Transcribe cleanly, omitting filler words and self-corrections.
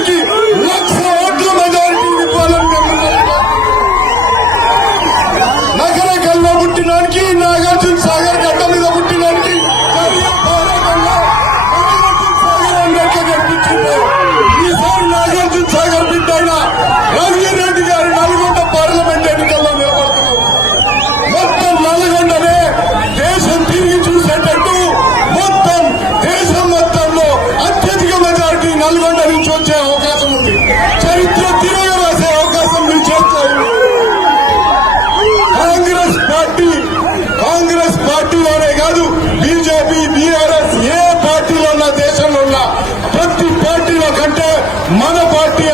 గారికి 1,00,000 ఓట్ల మెజారిటీ ఇవ్వాలని నగరకల్లో పుట్టినానికి నాగార్జున సాగర్ గడ్డ మీద పుట్టినానికి కనిపించింది. ఈసారి నాగార్జున సాగర్ బిడ్డ అయిన రంగిరెడ్డి గారు నల్గొండ పార్లమెంట్ ఎన్నికల్లో నిలబడుతున్నారు. మొత్తం నల్గొండనే దేశం తిరిగి చూసేటట్టు మొత్తం దేశం మొత్తంలో అత్యధిక మెజారిటీ నల్గొండ నుంచి వచ్చే అవకాశం ఉంది. చరిత్ర తిరగరాసే అవకాశం మీ చేతిలో ఉంది. కాంగ్రెస్ పార్టీలోనే కాదు, బీజేపీ, బీఆర్ఎస్ ఏ పార్టీలో ఉన్న దేశంలో ఉన్న ప్రతి పార్టీలో కంటే మన పార్టీ